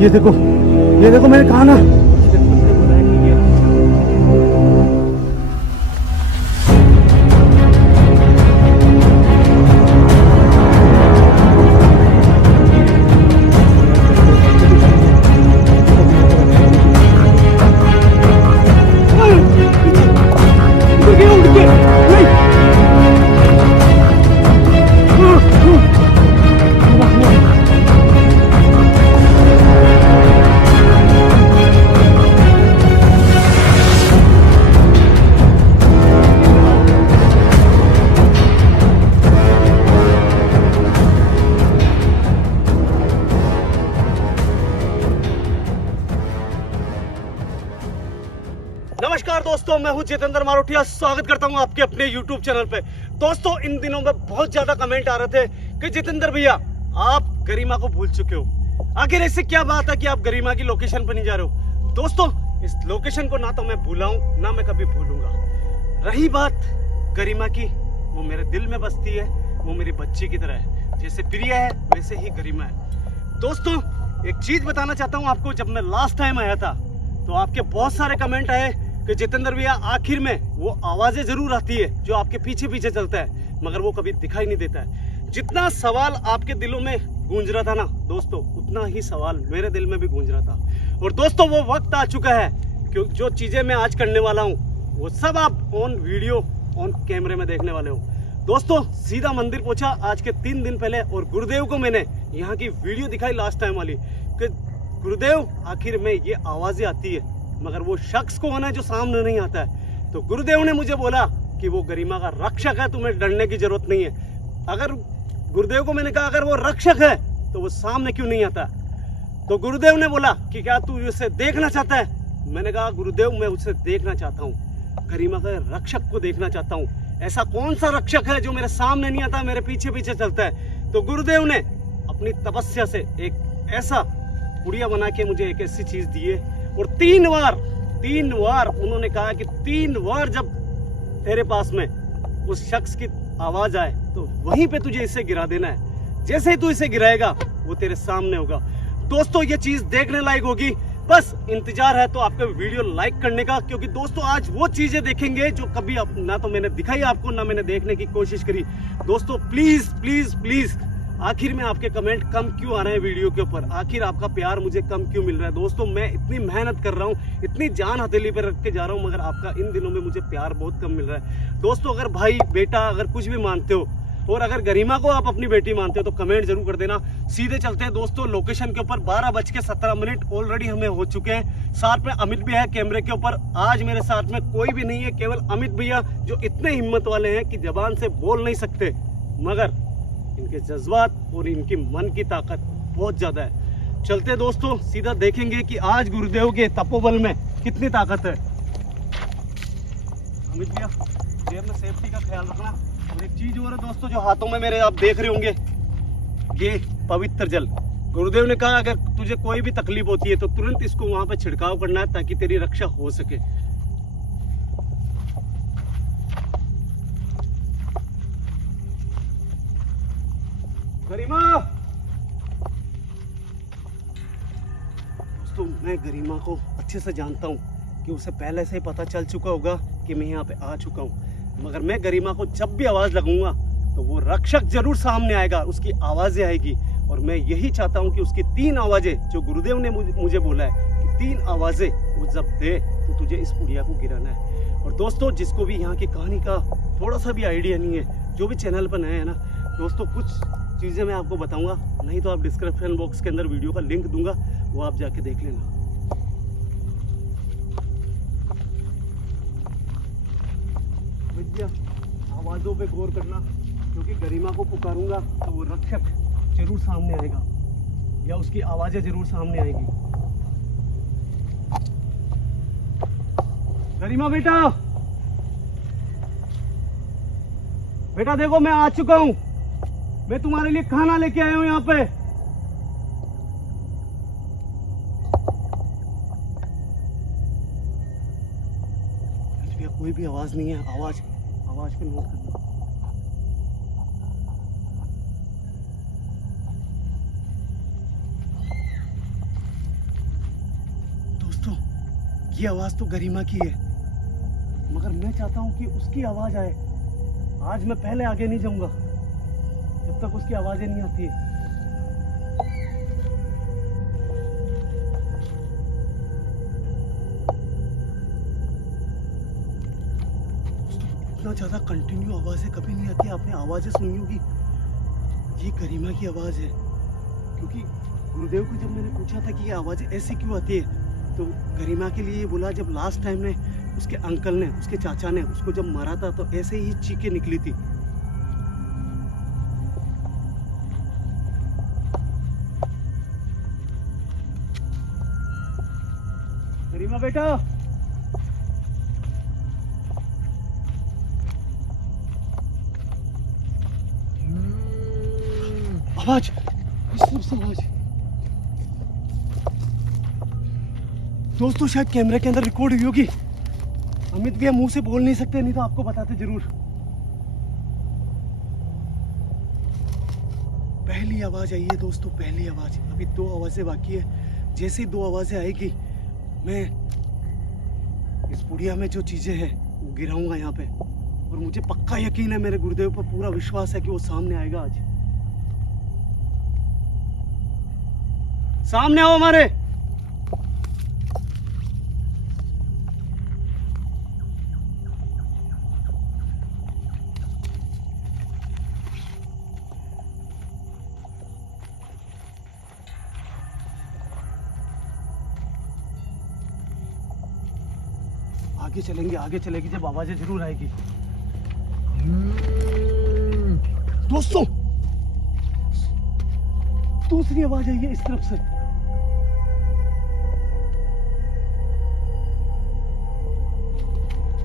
ये देखो मैंने कहा ना। नमस्कार दोस्तों, मैं हूं जितेंद्र मारोटिया। स्वागत करता हूं आपके अपने YouTube चैनल पे। दोस्तों, इन दिनों में बहुत ज्यादा कमेंट आ रहे थे कि जितेंद्र भैया आप गरिमा को भूल चुके हो। आखिर ऐसे क्या बात है कि आप गरिमा की लोकेशन पे नहीं जा रहे हो? दोस्तों, इस लोकेशन को ना तो मैं भूला हूं ना मैं कभी भूलूंगा। रही बात गरिमा की, वो मेरे दिल में बसती है। वो मेरी बच्ची की तरह है। जैसे प्रिया है वैसे ही गरिमा है। दोस्तों, एक चीज बताना चाहता हूँ आपको। जब मैं लास्ट टाइम आया था तो आपके बहुत सारे कमेंट आए कि जितेंद्र भैया आखिर में वो आवाजें जरूर आती है जो आपके पीछे पीछे चलता है, मगर वो कभी दिखाई नहीं देता है। जितना सवाल आपके दिलों में गूंज रहा था ना दोस्तों, उतना ही सवाल मेरे दिल में भी गूंज रहा था। और दोस्तों, वो वक्त आ चुका है कि जो चीजें मैं आज करने वाला हूँ वो सब आप ऑन वीडियो ऑन कैमरे में देखने वाले हो। दोस्तों, सीधा मंदिर पहुंचा आज के 3 दिन पहले, और गुरुदेव को मैंने यहाँ की वीडियो दिखाई लास्ट टाइम वाली कि गुरुदेव आखिर में ये आवाजें आती है, मगर वो शख्स को होना है जो सामने नहीं आता है। तो गुरुदेव ने मुझे बोला कि वो गरिमा का रक्षक है, तुम्हें डरने की जरूरत नहीं है। अगर गुरुदेव को मैंने कहा अगर वो रक्षक है तो वो सामने क्यों नहीं आता? तो गुरुदेव ने बोला कि क्या तू उसे देखना चाहता है? मैंने कहा गुरुदेव, मैं उसे देखना चाहता हूँ, गरिमा के रक्षक को देखना चाहता हूँ। ऐसा कौन सा रक्षक है जो मेरे सामने नहीं आता, मेरे पीछे पीछे चलता है? तो गुरुदेव ने अपनी तपस्या से एक ऐसा पुड़िया बना के मुझे एक ऐसी चीज दी है, और 3 बार उन्होंने कहा कि 3 बार जब तेरे पास में उस शख्स की आवाज आए तो वहीं पे तुझे इसे गिरा देना है। जैसे ही तू इसे गिराएगा वो तेरे सामने होगा। दोस्तों, ये चीज देखने लायक होगी। बस इंतजार है तो आपका वीडियो लाइक करने का, क्योंकि दोस्तों आज वो चीजें देखेंगे जो कभी ना तो मैंने दिखाई आपको, ना मैंने देखने की कोशिश करी। दोस्तों, प्लीज प्लीज प्लीज, आखिर में आपके कमेंट कम क्यों आ रहे हैं वीडियो के ऊपर? आखिर आपका प्यार मुझे कम क्यों मिल रहा है? दोस्तों, मैं इतनी मेहनत कर रहा हूँ, इतनी जान हथेली पे रख के जा रहा हूँ, मगर आपका इन दिनों में मुझे प्यार बहुत कम मिल रहा है। दोस्तों, अगर भाई बेटा अगर कुछ भी मानते हो, और अगर गरिमा को आप अपनी बेटी मानते हो तो कमेंट जरूर कर देना। सीधे चलते हैं दोस्तों लोकेशन के ऊपर। 12:17 ऑलरेडी हमें हो चुके हैं। साथ में अमित भी है कैमरे के ऊपर। आज मेरे साथ में कोई भी नहीं है, केवल अमित भैया जो इतने हिम्मत वाले हैं कि जबान से बोल नहीं सकते, मगर इनके जज्बात और इनकी मन की ताकत बहुत ज्यादा है। चलते दोस्तों, सीधा देखेंगे कि आज गुरुदेव के तपोबल में कितनी ताकत है। अमित भैया, जेब में सेफ्टी का ख्याल रखना। और एक चीज और है दोस्तों, जो हाथों में मेरे आप देख रहे होंगे, ये पवित्र जल। गुरुदेव ने कहा अगर तुझे कोई भी तकलीफ होती है तो तुरंत इसको वहां पे छिड़काव करना है ताकि तेरी रक्षा हो सके। गरिमा, दोस्तों मैं गरिमा को अच्छे से जानता हूँ कि उसे पहले से ही पता चल चुका होगा कि मैं यहाँ पे आ चुका हूँ, मगर मैं गरिमा को जब भी आवाज लगाऊंगा तो वो रक्षक जरूर सामने आएगा, उसकी आवाजें आएगी। और मैं यही चाहता हूँ कि उसकी 3 आवाजें जो गुरुदेव ने मुझे बोला है कि 3 आवाजें वो जब दे तो तुझे इस पुड़िया को गिराना है। और दोस्तों, जिसको भी यहाँ की कहानी का थोड़ा सा भी आइडिया नहीं है, जो भी चैनल पर नए हैं ना दोस्तों, कुछ चीज़ें मैं आपको बताऊंगा, नहीं तो आप डिस्क्रिप्शन बॉक्स के अंदर वीडियो का लिंक दूंगा, वो आप जाके देख लेना। आवाज़ों पे गौर करना, क्योंकि गरिमा को पुकारूंगा तो वो रक्षक जरूर सामने आएगा या उसकी आवाज़ें जरूर सामने आएगी। गरिमा बेटा, बेटा देखो मैं आ चुका हूँ। मैं तुम्हारे लिए खाना लेके आया हूँ यहाँ पे। कोई भी आवाज नहीं है, आवाज पे नोट करना। ये आवाज तो गरिमा की है, मगर मैं चाहता हूँ कि उसकी आवाज आए। आज मैं पहले आगे नहीं जाऊंगा जब तक उसकी आवाजें नहीं आती है। इतना ज्यादा कंटिन्यू आवाजें कभी नहीं आती। आपने आवाजें सुनी होगी, ये गरिमा की आवाज है। क्योंकि गुरुदेव को जब मैंने पूछा था कि ये आवाजें ऐसी क्यों आती है, तो गरिमा के लिए बोला जब लास्ट टाइम में उसके अंकल ने, उसके चाचा ने उसको जब मारा था तो ऐसे ही चीखें निकली थी। गरिमा बेटा, आवाज, आवाज। दोस्तों शायद कैमरे के अंदर रिकॉर्ड हुई होगी। अमित भैया मुंह से बोल नहीं सकते, नहीं तो आपको बताते जरूर। पहली आवाज आई है दोस्तों, पहली आवाज। अभी 2 आवाजें बाकी है। जैसे ही 2 आवाजें आएगी मैं इस पुड़िया में जो चीजें हैं वो गिराऊंगा यहाँ पे। और मुझे पक्का यकीन है, मेरे गुरुदेव पर पूरा विश्वास है कि वो सामने आएगा आज। सामने आओ हमारे। आगे चलेंगे, आगे चलेगी जब आवाजें जरूर आएगी। दोस्तों दूसरी आवाज आई है इस तरफ से।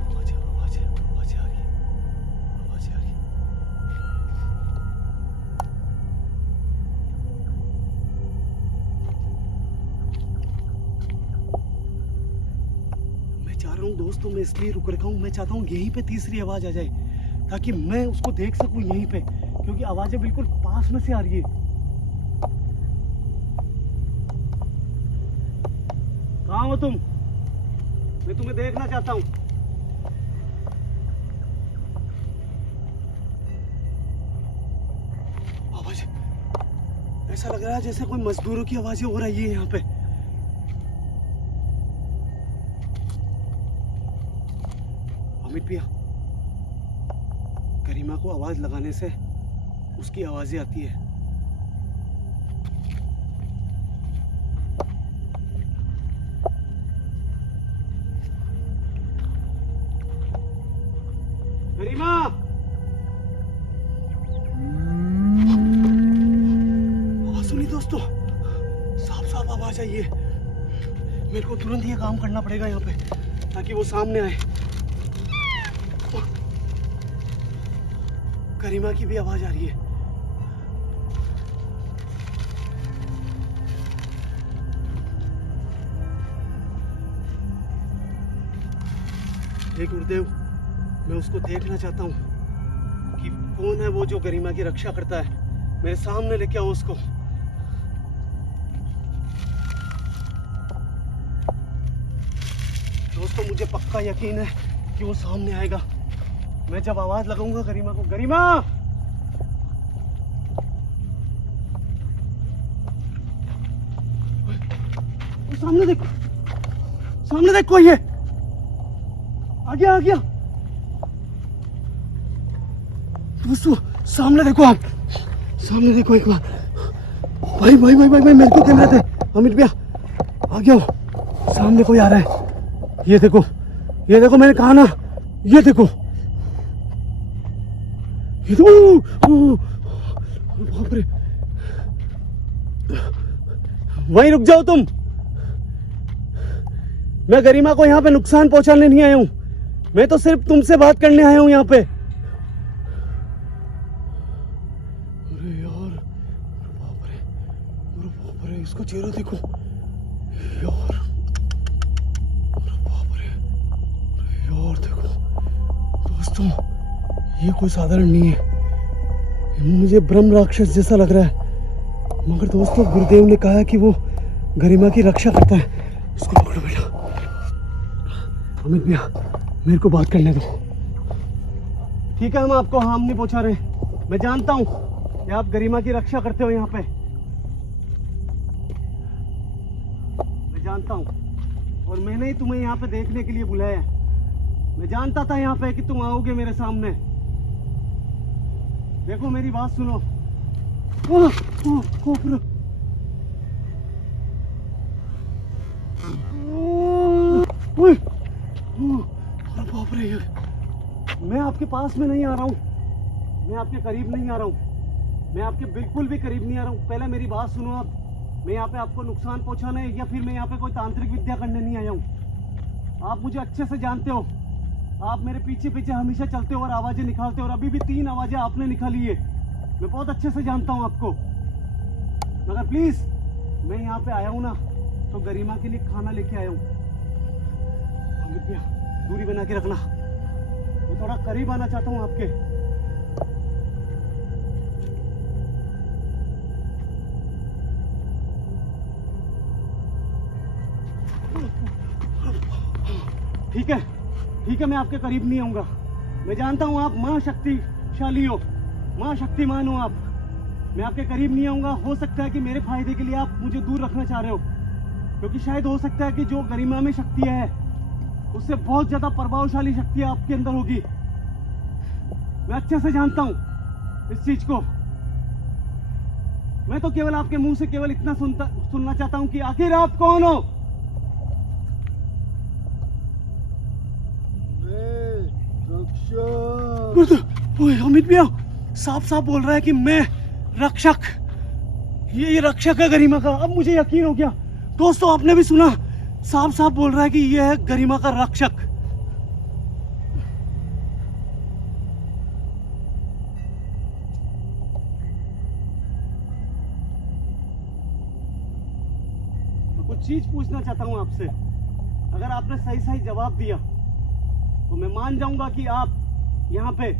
आवाज आ रही है। मैं चाह रहा हूँ दोस्तों, मैं इसलिए रुक रखा हूँ, मैं चाहता हूँ यहीं पे तीसरी आवाज आ जाए ताकि मैं उसको देख सकूं यहीं पे, क्योंकि आवाजें बिल्कुल पास में से आ रही है। कहाँ हो तुम? मैं तुम्हें देखना चाहता हूँ। आवाज, ऐसा लग रहा है जैसे कोई मजदूरों की आवाजें हो रही है यहाँ पे। अमित भैया, गरिमा को आवाज लगाने से उसकी आवाजें आती है। गरिमा, आवाज सुनी दोस्तों? साफ साफ आवाज आई है। मेरे को तुरंत ये काम करना पड़ेगा यहाँ पे ताकि वो सामने आए। गरिमा की भी आवाज आ रही है। हे गुरुदेव, मैं उसको देखना चाहता हूँ कि कौन है वो जो गरिमा की रक्षा करता है। मेरे सामने लेके आओ उसको। दोस्तों मुझे पक्का यकीन है कि वो सामने आएगा। मैं जब आवाज लगाऊंगा गरिमा को, गरिमा, सामने देखो, सामने देख, कोई है। आ गया, आ गया। दोस्तों सामने देखो, आप सामने देखो एक बार। भाई भाई भाई भाई, भाई मेरे को कैमरा दे। अमित भैया आ गया, सामने कोई आ रहा है। ये देखो, ये देखो, मैंने कहा ना, ये देखो, ये तो बाप रे। वहीं रुक जाओ तुम। मैं गरिमा को यहाँ पे नुकसान पहुंचाने नहीं आया हूं, मैं तो सिर्फ तुमसे बात करने आया हूं यहाँ पे। अरे यार, बाप रे, इसका चेहरा देखो यार। अरे बाप रे, यार देखो दोस्तों, ये कोई साधारण नहीं है। मुझे ब्रह्म राक्षस जैसा लग रहा है, मगर दोस्तों गुरुदेव ने कहा है कि वो गरिमा की रक्षा करता है। उसको पकड़ो बेटा। अमित भैया मेरे को बात करने दो। ठीक है, हम आपको हार्म नहीं पहुंचा रहे। मैं जानता हूं कि आप गरिमा की रक्षा करते हो यहाँ पे, मैं जानता हूं, और मैंने ही तुम्हें यहाँ पे देखने के लिए बुलाया है। मैं जानता था यहाँ पे कि तुम आओगे मेरे सामने। देखो मेरी बात सुनो। बाप रे, मैं आपके पास में नहीं आ रहा हूँ, मैं आपके करीब नहीं आ रहा हूँ, मैं आपके बिल्कुल भी करीब नहीं आ रहा हूँ। पहले मेरी बात सुनो आप। मैं यहाँ पे आपको नुकसान पहुँचाने या फिर मैं यहाँ पे कोई तांत्रिक विद्या करने नहीं आया हूँ। आप मुझे अच्छे से जानते हो, आप मेरे पीछे पीछे हमेशा चलते हो और आवाज़ें निकालते हो, और अभी भी 3 आवाज़ें आपने निकाली है। मैं बहुत अच्छे से जानता हूँ आपको, मगर प्लीज़ मैं यहाँ पे आया हूँ ना तो गरिमा के लिए खाना लेके आया हूँ। अमित भैया दूरी बना के रखना, मैं थोड़ा करीब आना चाहता हूँ आपके। ठीक है, ठीक है, मैं आपके करीब नहीं आऊंगा। मैं जानता हूँ आप माँ शक्तिशाली हो, माँ शक्तिमान हो आप। मैं आपके करीब नहीं आऊंगा। हो सकता है कि मेरे फायदे के लिए आप मुझे दूर रखना चाह रहे हो, क्योंकि शायद हो सकता है कि जो गरिमा में शक्ति है उससे बहुत ज्यादा प्रभावशाली शक्ति आपके अंदर होगी। मैं अच्छे से जानता हूँ इस चीज को। मैं तो केवल आपके मुंह से केवल इतना सुनना चाहता हूँ कि आखिर आप कौन हो। अमित भैया साफ साफ बोल रहा है कि मैं रक्षक, ये रक्षक है गरिमा का। अब मुझे यकीन हो गया। दोस्तों आपने भी सुना, साफ साफ बोल रहा है कि ये है गरिमा का रक्षक। मैं कुछ चीज पूछना चाहता हूं आपसे। अगर आपने सही सही जवाब दिया तो मैं मान जाऊंगा कि आप यहाँ पे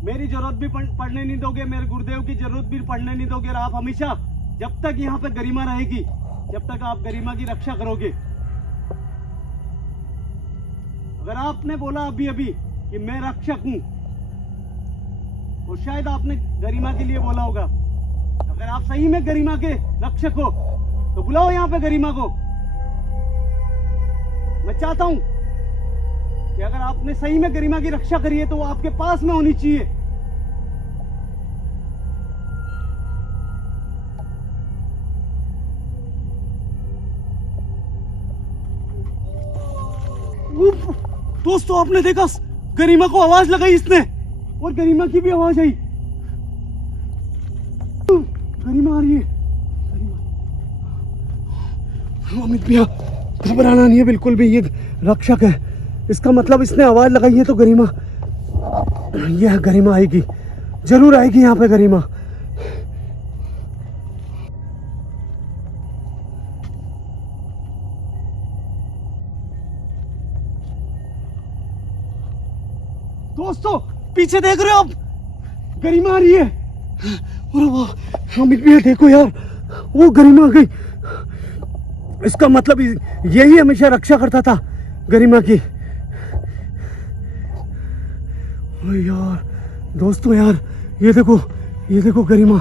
मेरी जरूरत भी पड़ने नहीं दोगे, मेरे गुरुदेव की जरूरत भी पड़ने नहीं दोगे, और आप हमेशा जब तक यहाँ पे गरिमा रहेगी, जब तक आप गरिमा की रक्षा करोगे। अगर आपने बोला अभी अभी कि मैं रक्षक हूं, तो शायद आपने गरिमा के लिए बोला होगा। अगर आप सही में गरिमा के रक्षक हो तो बुलाओ यहाँ पे गरिमा को। मैं चाहता हूं कि अगर आपने सही में गरिमा की रक्षा करी है तो वो आपके पास में होनी चाहिए। दोस्तों आपने देखा, गरिमा को आवाज लगाई इसने, और गरिमा की भी आवाज आई। गरिमा आ रही है। अमित भैया घबराना नहीं है बिल्कुल भी, ये रक्षक है। इसका मतलब इसने आवाज लगाई है तो गरिमा, यह गरिमा आएगी, जरूर आएगी यहाँ पे गरिमा। दोस्तों पीछे देख रहे हो आप, गरिमा आ रही है। अरे वाह अमित भैया देखो यार, वो गरिमा आ गई। इसका मतलब यही हमेशा रक्षा करता था गरिमा की। यार दोस्तों यार ये देखो गरिमा।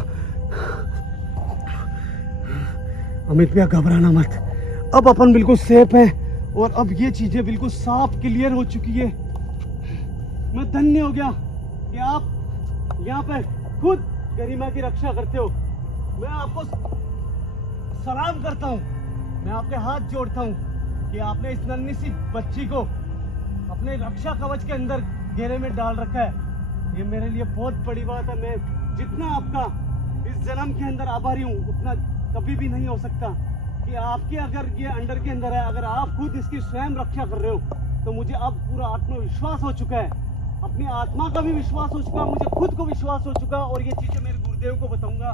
अमित भैया घबराना मत, अब अपन बिल्कुल सेफ हैं, और अब ये चीजें बिल्कुल साफ क्लियर हो चुकी है। मैं धन्य हो गया कि आप यहाँ पे खुद गरिमा की रक्षा करते हो। मैं आपको सलाम करता हूँ, मैं आपके हाथ जोड़ता हूँ कि आपने इस नन्ही सी बच्ची को अपने रक्षा कवच के अंदर घेरे में डाल रखा है। ये मेरे लिए बहुत बड़ी बात है। मैं जितना आपका इस जन्म के अंदर आभारी हूँ उतना कभी भी नहीं हो सकता कि आपके अगर ये अंडर के अंदर है, अगर आप खुद इसकी स्वयं रक्षा कर रहे हो तो मुझे अब पूरा आत्मविश्वास हो चुका है। अपनी आत्मा का भी विश्वास हो चुका, मुझे खुद को विश्वास हो चुका, और ये चीज़ें मेरे गुरुदेव को बताऊंगा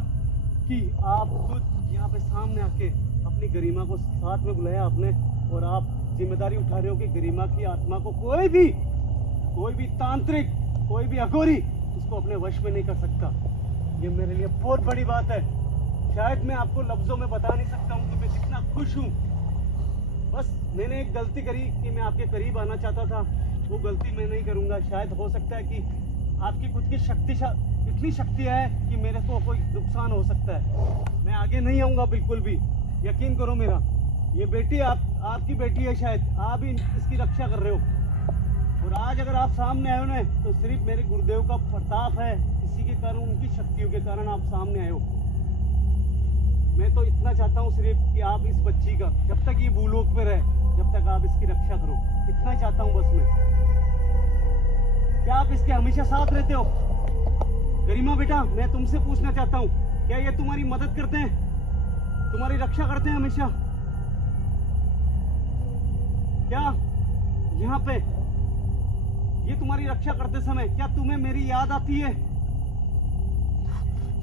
कि आप खुद यहाँ पे सामने आके अपनी गरिमा को साथ में बुलाया आपने, और आप जिम्मेदारी उठा रहे हो कि गरिमा की आत्मा को कोई भी तांत्रिक, कोई भी अघोरी उसको अपने वश में नहीं कर सकता। ये मेरे लिए बहुत बड़ी बात है। शायद मैं आपको लफ्जों में बता नहीं सकता हूँ कि मैं कितना खुश हूँ बस मैंने एक गलती करी कि मैं आपके करीब आना चाहता था, वो गलती मैं नहीं करूँगा। शायद हो सकता है कि आपकी खुद की इतनी शक्ति है कि मेरे को कोई नुकसान हो सकता है। मैं आगे नहीं आऊँगा बिल्कुल भी, यकीन करो मेरा। ये बेटी आपकी बेटी है, शायद आप ही इसकी रक्षा कर रहे हो। और आज अगर आप सामने आए हो ना, तो सिर्फ मेरे गुरुदेव का प्रताप है, इसी के कारण, उनकी शक्तियों के कारण आप सामने आए हो। मैं तो इतना चाहता हूँ सिर्फ कि आप इस बच्ची का, जब तक ये भूलोक पे रहे, जब तक आप इसकी रक्षा करो, इतना ही चाहता हूँ बस मैं। क्या आप इसके हमेशा साथ रहते हो? गरिमा बेटा, मैं तुमसे पूछना चाहता हूँ, क्या ये तुम्हारी मदद करते हैं, तुम्हारी रक्षा करते हैं हमेशा? क्या यहाँ पे ये तुम्हारी रक्षा करते समय क्या तुम्हें मेरी याद आती है?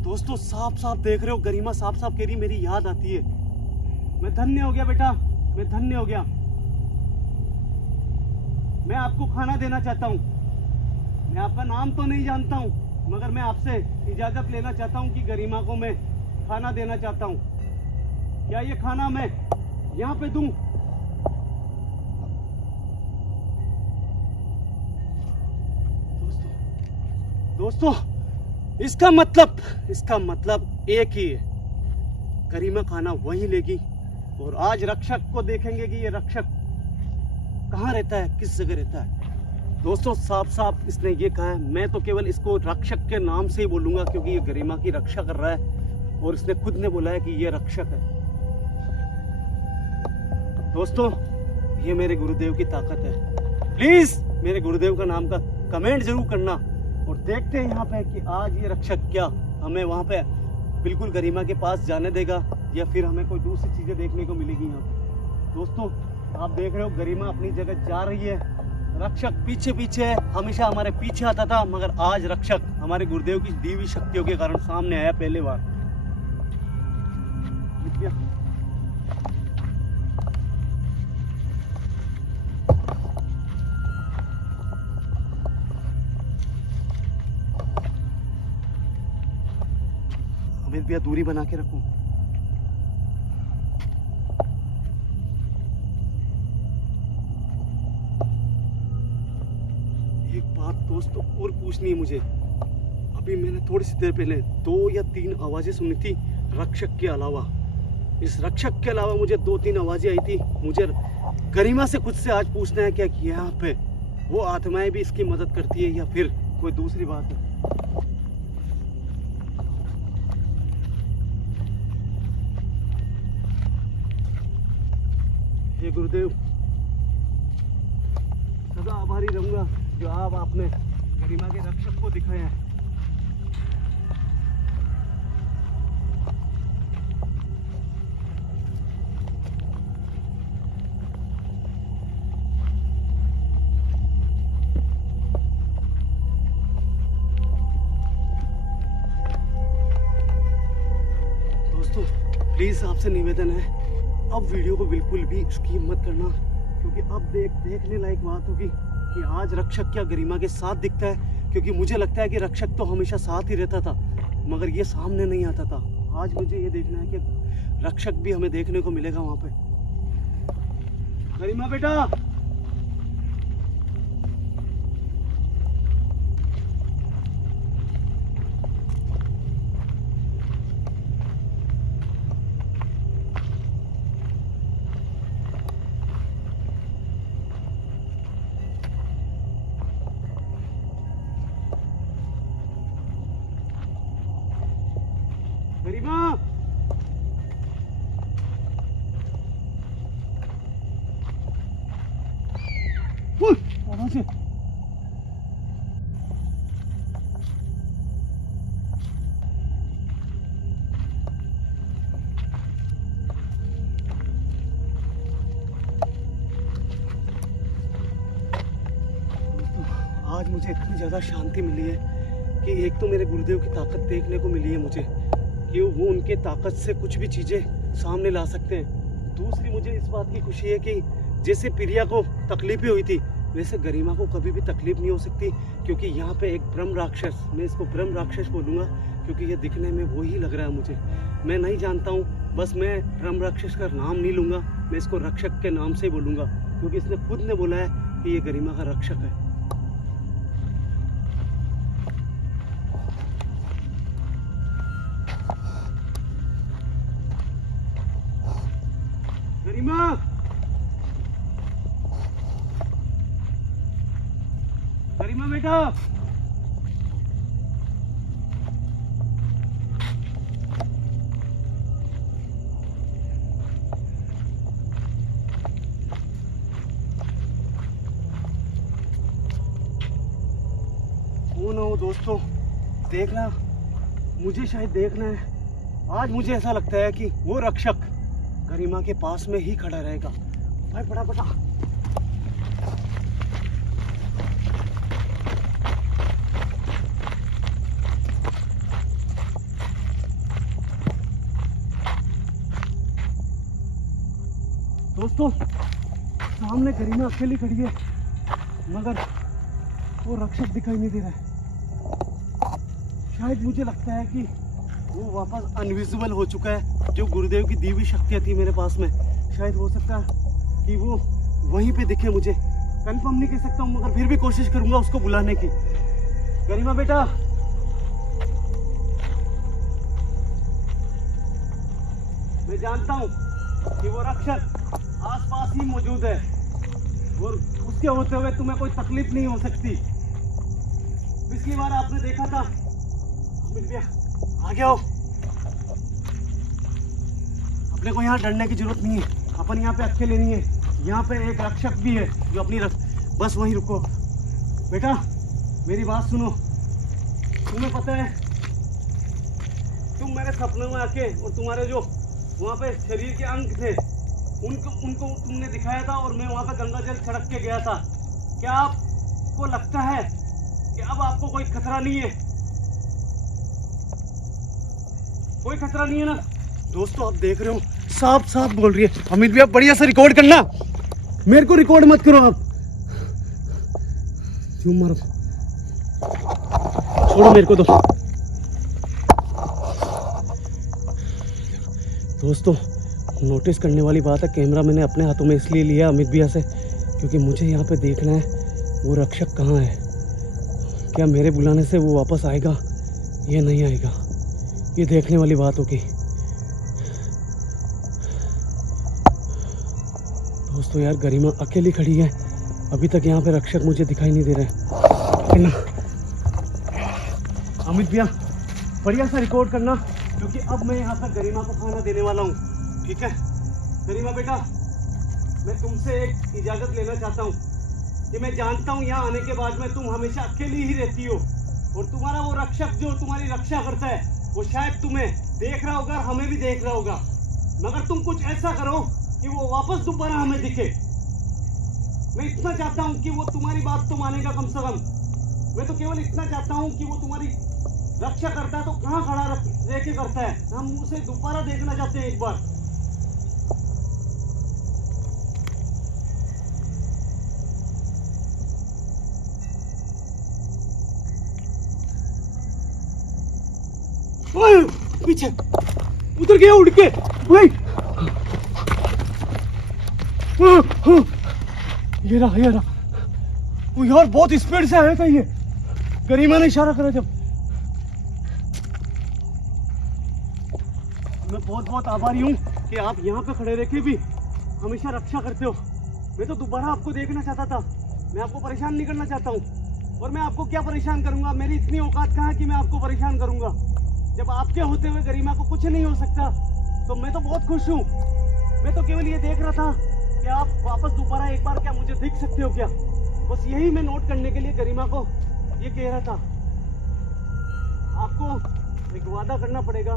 दोस्तों साफ साफ देख रहे हो, गरिमा साफ साफ कह रही मेरी याद आती है। मैं धन्य हो गया बेटा, मैं धन्य हो गया। मैं आपको खाना देना चाहता हूँ। मैं आपका नाम तो नहीं जानता हूँ, मगर मैं आपसे इजाजत लेना चाहता हूँ कि गरिमा को मैं खाना देना चाहता हूँ। क्या ये खाना मैं यहाँ पे दूं? दोस्तों इसका मतलब एक ही है, गरिमा खाना वहीं लेगी। और आज रक्षक को देखेंगे कि ये रक्षक कहाँ रहता है, किस जगह रहता है। दोस्तों साफ साफ इसने ये कहा है, मैं तो केवल इसको रक्षक के नाम से ही बोलूंगा, क्योंकि ये गरिमा की रक्षा कर रहा है और इसने खुद ने बोला है कि ये रक्षक है। दोस्तों ये मेरे गुरुदेव की ताकत है। प्लीज मेरे गुरुदेव का नाम का कमेंट जरूर करना, और देखते हैं यहाँ पे कि आज ये रक्षक क्या हमें वहाँ पे बिल्कुल गरिमा के पास जाने देगा, या फिर हमें कोई दूसरी चीजें देखने को मिलेगी यहाँ पे। दोस्तों आप देख रहे हो गरिमा अपनी जगह जा रही है, रक्षक पीछे पीछे है, हमेशा हमारे पीछे आता था, मगर आज रक्षक हमारे गुरुदेव की दी हुई शक्तियों के कारण सामने आया पहली बार। अमित भैया दूरी बना के रखो। एक बात दोस्तों और पूछनी है मुझे। अभी मैंने थोड़ी सी देर पहले 2 या 3 आवाजें सुनी थी रक्षक के अलावा। इस रक्षक के अलावा मुझे 2-3 आवाजें आई थी। मुझे गरिमा से खुद से आज पूछना है क्या यहाँ पे वो आत्माएं भी इसकी मदद करती है, या फिर कोई दूसरी बात है। हे गुरुदेव, सदा आभारी रहूंगा जो आपने गरिमा के रक्षक को दिखाया है। दोस्तों प्लीज आपसे निवेदन है, अब वीडियो को बिल्कुल भी स्किप मत करना, क्योंकि अब देखने लायक बात होगी कि आज रक्षक क्या गरिमा के साथ दिखता है। क्योंकि मुझे लगता है कि रक्षक तो हमेशा साथ ही रहता था, मगर ये सामने नहीं आता था। आज मुझे ये देखना है कि रक्षक भी हमें देखने को मिलेगा वहां पे। गरिमा बेटा, गरिमा, आज मुझे इतनी ज़्यादा शांति मिली है कि एक तो मेरे गुरुदेव की ताकत देखने को मिली है मुझे, कि वो उनके ताकत से कुछ भी चीज़ें सामने ला सकते हैं। दूसरी मुझे इस बात की खुशी है कि जैसे प्रिया को तकलीफ हुई थी, वैसे गरिमा को कभी भी तकलीफ नहीं हो सकती, क्योंकि यहाँ पे एक ब्रह्म राक्षस, मैं इसको ब्रह्म राक्षस बोलूँगा क्योंकि ये दिखने में वही लग रहा है मुझे। मैं नहीं जानता हूँ, बस मैं ब्रह्म राक्षस का नाम नहीं लूँगा, मैं इसको रक्षक के नाम से ही बोलूँगा, क्योंकि इसने खुद ने बोला है कि ये गरिमा का रक्षक है। गरिमा, गरिमा बेटा, कौन हो दोस्तों? देखना, मुझे शायद देखना है। आज मुझे ऐसा लगता है कि वो रक्षक गरिमा के पास में ही खड़ा रहेगा। भाई बड़ा बड़ा दोस्तों, सामने गरिमा अकेली खड़ी है, मगर वो रक्षक दिखाई नहीं दे रहा है। शायद मुझे लगता है कि वो वापस अनविजिबल हो चुका है। जो गुरुदेव की दी हुई शक्तियाँ थी मेरे पास में, शायद हो सकता है कि वो वहीं पे दिखे। मुझे कंफर्म नहीं कह सकता हूँ, मगर फिर भी कोशिश करूंगा उसको बुलाने की। गरिमा बेटा, मैं जानता हूँ कि वो रक्षक आसपास ही मौजूद है और उसके होते हुए तुम्हें कोई तकलीफ नहीं हो सकती। पिछली बार आपने देखा था, मिल गया, आ गया हो। अपने को यहाँ डरने की जरूरत नहीं है, अपन यहाँ पे अकेले नहीं है। यहाँ पे एक रक्षक भी है जो अपनी बस वहीं रुको। बेटा मेरी बात सुनो, तुम्हें पता है तुम मेरे सपनों में आके और तुम्हारे जो वहाँ पे शरीर के अंग थे उनको तुमने दिखाया था और मैं वहाँ पे गंगा जल छिड़क के गया था। क्या आपको लगता है कि अब आपको कोई खतरा नहीं है? कोई खतरा नहीं है ना? दोस्तों आप देख रहे हो, साफ साफ बोल रही है। अमित भैया बढ़िया से रिकॉर्ड करना, मेरे को रिकॉर्ड मत करो आप। क्यों मारो, छोड़ो मेरे को तो। दोस्तों नोटिस करने वाली बात है, कैमरा मैंने अपने हाथों में इसलिए लिया अमित भैया से क्योंकि मुझे यहाँ पे देखना है वो रक्षक कहाँ है। क्या मेरे बुलाने से वो वापस आएगा या नहीं आएगा, ये देखने वाली बात होगी। दोस्तों यार गरिमा अकेली खड़ी है, अभी तक यहाँ पे रक्षक मुझे दिखाई नहीं दे रहे है ना। अमित भैया बढ़िया सा रिकॉर्ड करना, क्योंकि अब मैं यहाँ पर गरिमा को खाना देने वाला हूँ। ठीक है गरिमा बेटा, मैं तुमसे एक इजाजत लेना चाहता हूँ कि मैं जानता हूँ यहाँ आने के बाद में तुम हमेशा अकेली ही रहती हो और तुम्हारा वो रक्षक जो तुम्हारी रक्षा करता है वो शायद तुम्हें देख रहा होगा, हमें भी देख रहा होगा, मगर तुम कुछ ऐसा करो कि वो वापस दोबारा हमें दिखे। मैं इतना चाहता हूँ कि वो तुम्हारी बात तो मानेगा कम से कम। मैं तो केवल इतना चाहता हूँ कि वो तुम्हारी रक्षा करता है तो कहाँ खड़ा रह के करता है, हम उसे दोबारा देखना चाहते हैं एक बार। पीछे उधर गया उड़ के भाई। ये रहा वो यार, बहुत स्पीड से आया था ये। गरिमा ने इशारा करा जब। मैं बहुत बहुत आभारी हूँ कि आप यहाँ पे खड़े रह के भी हमेशा रक्षा करते हो। मैं तो दोबारा आपको देखना चाहता था, मैं आपको परेशान नहीं करना चाहता हूँ। और मैं आपको क्या परेशान करूंगा, मेरी इतनी औकात कहाँ कि मैं आपको परेशान करूंगा। जब आपके होते हुए गरिमा को कुछ नहीं हो सकता तो मैं तो बहुत खुश हूँ। मैं तो केवल ये देख रहा था कि आप वापस दोबारा एक बार क्या मुझे दिख सकते हो क्या, बस यही मैं नोट करने के लिए गरिमा को ये कह रहा था। आपको एक वादा करना पड़ेगा,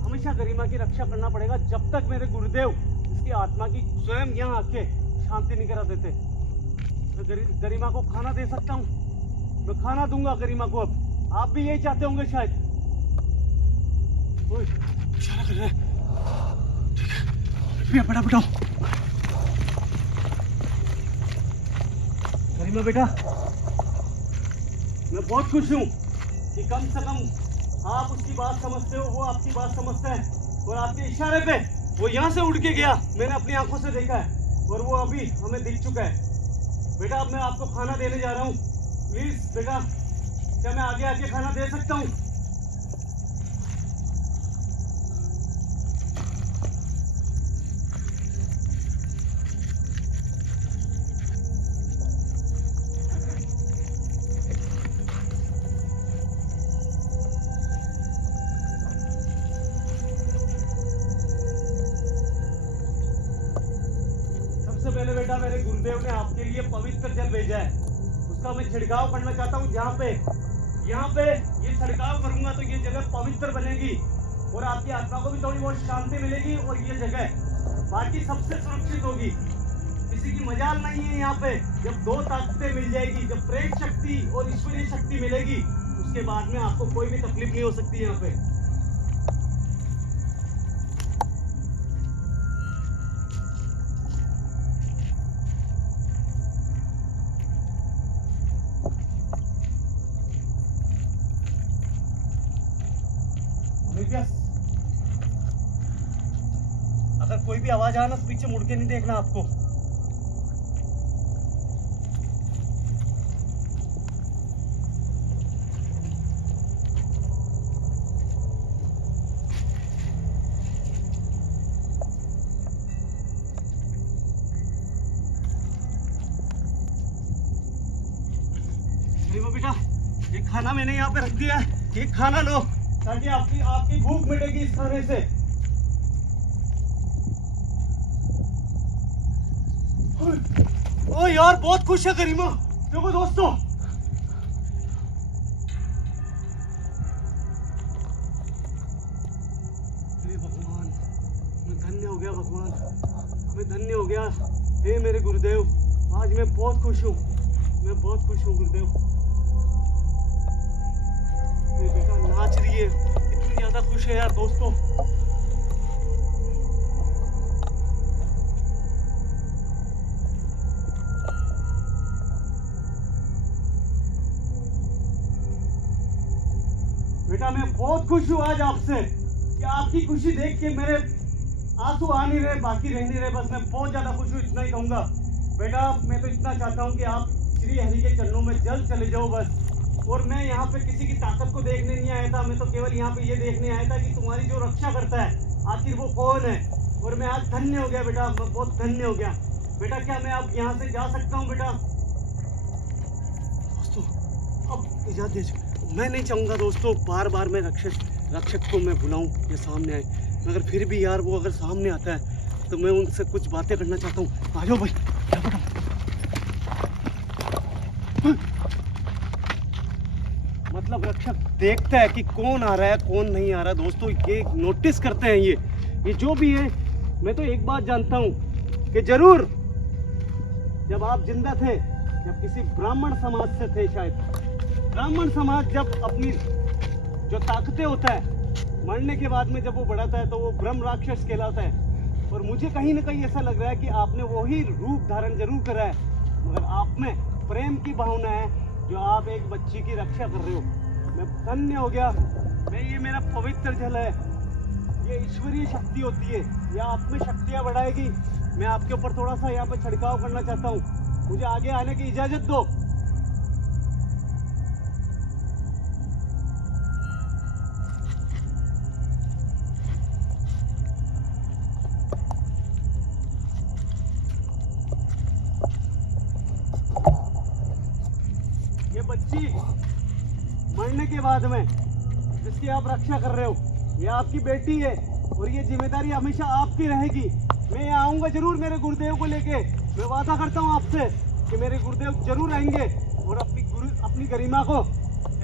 हमेशा गरिमा की रक्षा करना पड़ेगा जब तक मेरे गुरुदेव इसकी आत्मा की स्वयं यहाँ आके शांति नहीं करा देते। मैं गरिमा को खाना दे सकता हूँ, मैं खाना दूंगा गरिमा को। अब आप भी यही चाहते होंगे शायद। इशारा कर रहा है, ठीक है बड़ा बेटा। गरिमा बेटा मैं बहुत खुश हूँ कि कम से कम आप उसकी बात समझते हो, वो आपकी बात समझता है और आपके इशारे पे वो यहाँ से उड़ के गया, मैंने अपनी आंखों से देखा है और वो अभी हमें दिख चुका है। बेटा अब मैं आपको खाना देने जा रहा हूँ, प्लीज बेटा, क्या मैं आगे आके खाना दे सकता हूँ? सबसे पहले बेटा मेरे गुरुदेव ने आपके लिए पवित्र जल भेजा है, उसका मैं छिड़काव करना चाहता हूँ। यहाँ पे ये छिड़काव करूंगा तो ये जगह पवित्र बनेगी और आपकी आत्मा को भी थोड़ी बहुत शांति मिलेगी और ये जगह बाकी सबसे सुरक्षित होगी। किसी की मजाल नहीं है यहाँ पे। जब दो ताकतें मिल जाएगी, जब प्रेम शक्ति और ईश्वरीय शक्ति मिलेगी, उसके बाद में आपको कोई भी तकलीफ नहीं हो सकती यहाँ पे। अगर कोई भी आवाज आना तो पीछे मुड़ के नहीं देखना आपको। बेटा ये खाना मैंने यहाँ पे रख दिया है, ये खाना लो ताकि आपकी भूख मिटेगी इस खाने से। ओ यार बहुत खुश है गरिमा, देखो दोस्तों। हे भगवान, मैं धन्य हो गया भगवान, मैं धन्य हो गया। हे मेरे गुरुदेव, आज मैं बहुत खुश हूँ, मैं बहुत खुश हूँ गुरुदेव। मेरी बेटा नाच रही है, इतनी ज्यादा खुश है यार दोस्तों। बेटा मैं बहुत खुश हूँ आज आपसे कि आपकी खुशी देख के मेरे आंसू आ नहीं रहे, बाकी रह नहीं रहे। बस मैं बहुत ज्यादा खुश हूँ, इतना ही कहूँगा। बेटा मैं तो इतना चाहता हूँ कि आप श्री हरि के चरणों में जल्द चले जाओ बस। और मैं यहाँ पे किसी की ताकत को देखने नहीं आया था, मैं तो केवल यहाँ पे ये देखने आया था कि तुम्हारी जो रक्षा करता है आखिर वो कौन है। और मैं आज धन्य हो गया बेटा, मैं बहुत धन्य हो गया। बेटा क्या मैं अब यहाँ से जा सकता हूँ बेटा? दोस्तों अब इजाजत दीजिए। मैं नहीं चाहूँगा दोस्तों बार बार मैं रक्षक को मैं बुलाऊँ या सामने आए, मगर फिर भी यार वो अगर सामने आता है तो मैं उनसे कुछ बातें करना चाहता हूँ। आ जाओ भाई, क्या बेटा। मतलब रक्षक देखता है कि कौन आ रहा है कौन नहीं आ रहा। दोस्तों ये नोटिस करते हैं ये जो भी है। मैं तो एक बात जानता हूँ कि जरूर जब आप जिंदा थे, जब किसी ब्राह्मण समाज से थे, शायद ब्राह्मण समाज जब अपनी जो ताकतें होता है मरने के बाद में जब वो बढ़ाता है तो वो ब्रह्म राक्षस कहलाता है। और मुझे कहीं ना कहीं ऐसा लग रहा है कि आपने वही रूप धारण जरूर करा है, मगर आप में प्रेम की भावना है जो आप एक बच्ची की रक्षा कर रहे हो। मैं धन्य हो गया। ये मेरा पवित्र जल है, ये ईश्वरीय शक्ति होती है, ये आप में शक्तियाँ बढ़ाएगी। मैं आपके ऊपर थोड़ा सा यहाँ पे छिड़काव करना चाहता हूँ, मुझे आगे आने की इजाजत दो। ये बच्ची मरने के बाद में जिसकी आप रक्षा कर रहे हो, ये आपकी बेटी है और ये जिम्मेदारी हमेशा आपकी रहेगी। मैं यहाँ आऊँगा जरूर मेरे गुरुदेव को लेके। मैं वादा करता हूँ आपसे कि मेरे गुरुदेव जरूर आएंगे और अपनी गरिमा को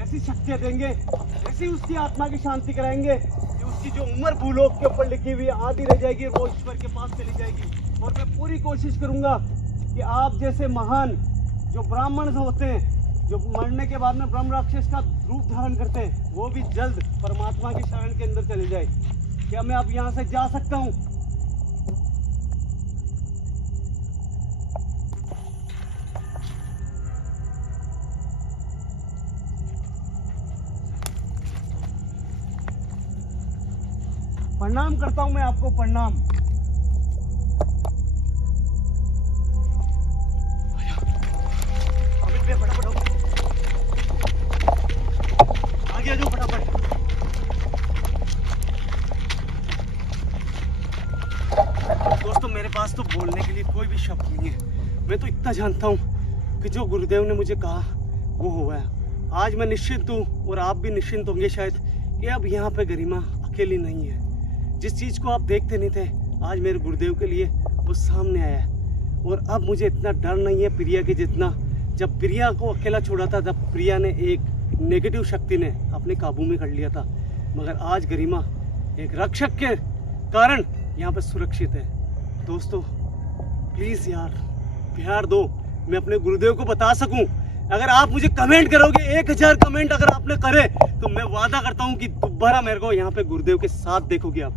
ऐसी शक्तियाँ देंगे, ऐसी उसकी आत्मा की शांति कराएंगे कि उसकी जो उम्र भूलोक के ऊपर लिखी हुई आधी रह जाएगी, वो ईश्वर के पास चली जाएगी। और मैं पूरी कोशिश करूँगा कि आप जैसे महान जो ब्राह्मण होते हैं, जो मरने के बाद में ब्रह्म राक्षस का रूप धारण करते हैं, वो भी जल्द परमात्मा की शरण के अंदर चले जाए। क्या मैं अब यहाँ से जा सकता हूँ? प्रणाम करता हूँ मैं आपको, प्रणाम। भी शब्द नहीं है। मैं तो इतना जानता हूँ कि जो गुरुदेव ने मुझे कहा वो हुआ है। आज मैं निश्चिंत हूँ और आप भी निश्चिंत होंगे शायद कि अब यहाँ पे गरिमा अकेली नहीं है। जिस चीज़ को आप देखते नहीं थे आज मेरे गुरुदेव के लिए वो सामने आया है। और अब मुझे इतना डर नहीं है प्रिया के जितना जब प्रिया को अकेला छोड़ा था तब प्रिया ने एक नेगेटिव शक्ति ने अपने काबू में कर लिया था। मगर आज गरिमा एक रक्षक के कारण यहाँ पे सुरक्षित है। दोस्तों प्लीज़ यार प्यार दो, मैं अपने गुरुदेव को बता सकूं। अगर आप मुझे कमेंट करोगे 1000 कमेंट अगर आपने करे तो मैं वादा करता हूं कि दोबारा मेरे को यहाँ पे गुरुदेव के साथ देखोगे आप।